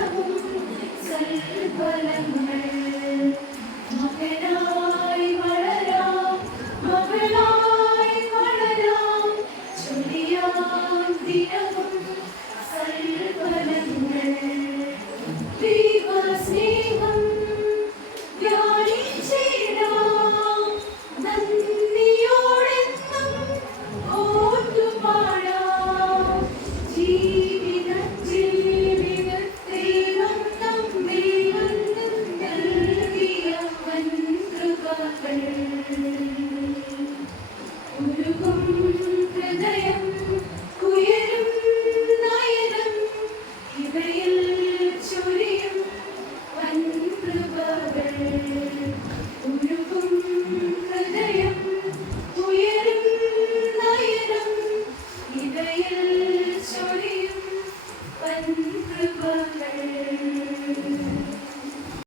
பலவும் சொல்லு பலங்கள் Música